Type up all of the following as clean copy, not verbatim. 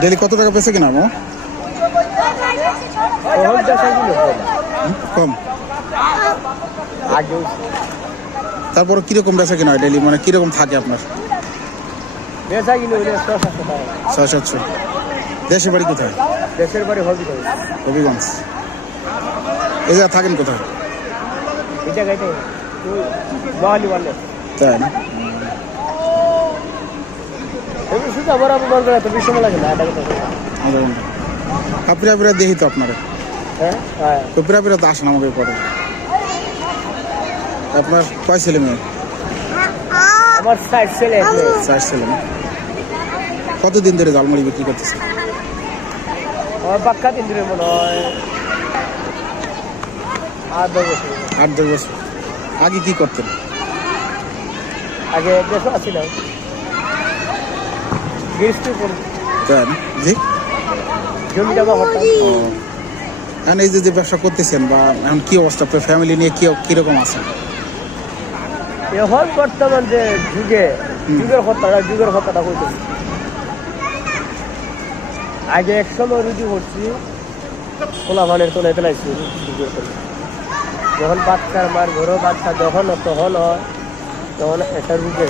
Daily কত টাকা পেয়েছে কিনা আমো? কম। তারপর কিরকম বেচা কিনা হয় ডেলি, মানে কিরকম থাকে আপনার? 600-700। দেশের বাড়ি কোথায়? দেশের বাড়ি হবিগঞ্জ। এই জায়গা থাকেন কোথায়? তাই না? কাপিরা দেখি তো আপনারা, কাপিরা তো আসেন আমাদের পরে। আপনার কয় ছেলে মেয়ে? আমার 4 ছেলে। 4 ছেলে মেয়ে। কতদিন ধরে ঝালমুড়ি বিক্রি করতেছে? আমার পাক্কা 3 দিনের মনে হয় 8-10 বছর। 8-10 বছর। আগে কি করতেন? আগে দেশে আসছিলাম, তাই না? জি, জমি জমা করতাম। এখন এই যে ব্যবসা করতেছেন বা এখন কি অবস্থা, আপনার ফ্যামিলি নিয়ে কিরকম আছে? এখন বর্তমান যে যুগের কথাটা কইতেছি। আগে এক সময় রুটি করছি, খোলা ভানের তোলে ফেলাইছি যুগের তোলে। যখন বাচ্চার মার ঘরও বাচ্চা তখন একটা রুটে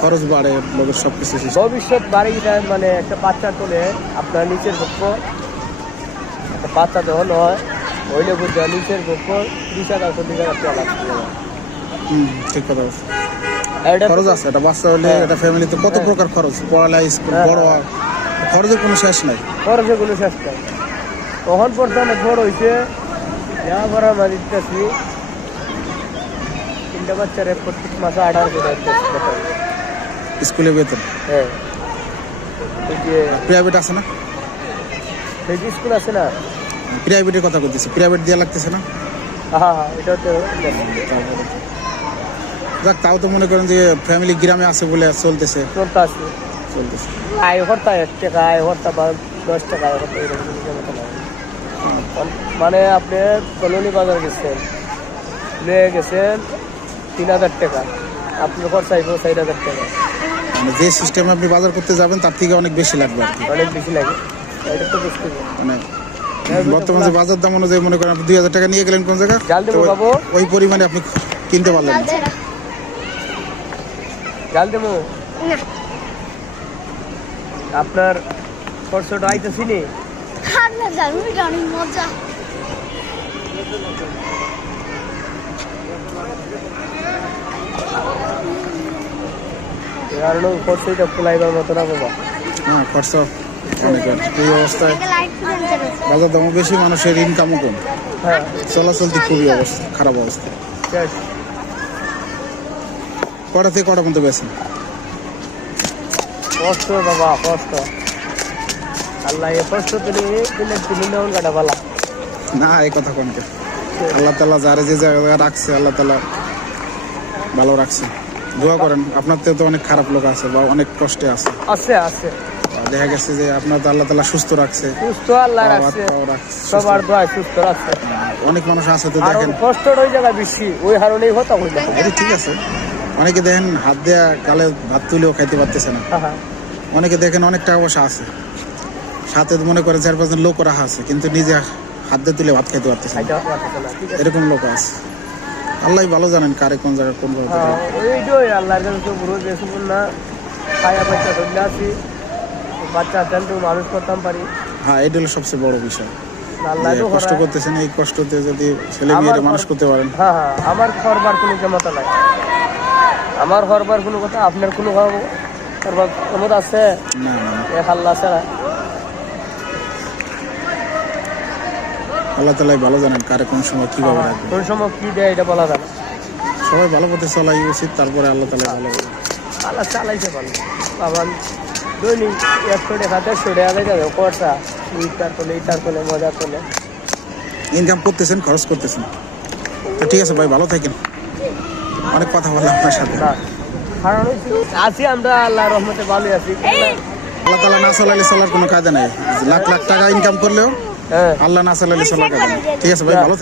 খরচ বাড়ে, লোকের সব কিছু ভবিষ্যৎ বাড়ি যায়। মানে একটা বাচ্চা তোলে আপনার নিচের পক্ষ, একটা বাচ্চা যখন হয় ওইলে বুঝতে নিচের পক্ষ 30,000-40,000 টাকা লাগছে। ঠিক কথা বলছে। খরচ আছে, একটা বাচ্চা হলে একটা ফ্যামিলিতে কত প্রকার খরচ, পড়ালেখা, স্কুল, বড় খরচের কোনো শেষ নাই। তখন পর্যন্ত বড় হয়েছে পড়া দিতেছি 3টা বাচ্চারে প্রত্যেক মাসে 18,000 স্কুলে বেতন। হ্যাঁ, প্রাইভেট আছে না? স্কুল আছে না? প্রাইভেটের কথা বলতেছি, প্রাইভেট দেওয়া লাগতেছে না? হ্যাঁ, এটা তো যাক, তাও তো মনে করেন যে ফ্যামিলি গ্রামে আছে বলে চলতেছে। আয় হর্তা 1 টাকা, আয় হর্তা 10 টাকা, আয় হর্তা এরকম মানে আপনি কলোনি বাজার গেছেন, নিয়ে গেছেন 3,000 টাকা, আপনার খরচা আইব 4,000 টাকা। মানে যে সিস্টেমে আপনি বাজার করতে যাবেন তার থেকে অনেক বেশি লাগবে আর কি। অনেক বেশি লাগে, এটা তো বুঝতে মানে বর্তমান যে বাজার দাম অনুযায়ী মনে করেন আপনি 2,000 টাকা নিয়ে গেলেন কোন জায়গায়, জাল দেবো বাবু, ওই পরিমাণে আপনি কিনতে পারলেন না। জাল দেবো আপনার খরচটা আইতেছি নি। অনেক মজা। খরচটা ফুলাইবার মতো না বাবা। হ্যাঁ, খরচা অনেক। এই অবস্থায় বাজার দামও বেশি, মানুষের ইনকামও কম, চলাচলতি খুবই খারাপ অবস্থা। কটা থেকে কটা পর্যন্ত বেছেন? কষ্ট বাবা, কষ্ট। আল্লাহ এ কষ্ট তুমি কাটা পালা না, এই কথা কোনকে আল্লাহ তাআলা যারা যে জায়গায় রাখছে, আল্লাহ তাআলা ভালো রাখছে। দোয়া করেন, আপনার তো অনেক খারাপ লোক আছে বা অনেক কষ্টে আছে। দেখা গেছে যে আপনার আল্লাহ তাআলা সুস্থ রাখছে, আল্লাহ রাখছে, সবার দোয়ায় সুস্থ রাখছে। অনেক মানুষ আছে তো দেখেন কষ্ট ওই জায়গায় বেশি, ওই হারণেই হতা হইল। ঠিক আছে, অনেকে দেখেন হাত দেয়া গালে ভাত তুলেও খাইতে পারতেছে না। অনেকে দেখেন অনেক টাকা পয়সা আছে, সাথে মনে করে 4-5 জন লোক রাখা আছে, কিন্তু নিজে হাত দিয়ে তুলে ভাত খাইতে পারতেছে না। এরকম লোক আছে। আল্লাহ ভালো জানেন কারে কোন জায়গায় কোন ভাবে। আল্লাহর কাছে পুরো বেশি না খায়া বাচ্চা ধরলে আছি, বাচ্চা তো মানুষ করতাম পারি। হ্যাঁ, এটা হলো সবচেয়ে বড় বিষয়। কষ্ট করতেছেন, এই কষ্টতে যদি ছেলে মেয়েরা মানুষ করতে পারেন। হ্যাঁ, আমার করবার কোনো ক্ষমতা নাই, আমার করবার কোনো কথা, আপনার কোনো করবার ক্ষমতা আছে না? আল্লাহ ছাড়া। আল্লাহ তাআলাই ভালো জানেন কারে কোন সময় কিভাবে রাখবেন, কোন সময় কি দেয় এটা বলা যাবে। সবাই ভালো পথে চলাই উচিত, তারপরে আল্লাহ তাআলা ভালো আল্লাহ চালাইছে ভালো। আবার দৈনিক 100 টাকা 150 টাকা যাবে খরচা, ইটার করলে মজা করলে ইনকাম করতেছেন, খরচ করতেছেন। ঠিক আছে ভাই, ভালো থাকেন। অনেক কথা বললাম আপনার সাথে। আছি আমরা আল্লাহর রহমতে ভালোই আছি। আল্লাহ তাআলা না চালাইলে চলার কোনো কায়দা নাই। লাখ লাখ টাকা ইনকাম করলেও আল্লাহ না চালাইলে চলার কায়দা নাই। ঠিক আছে ভাই, ভালো থাকেন।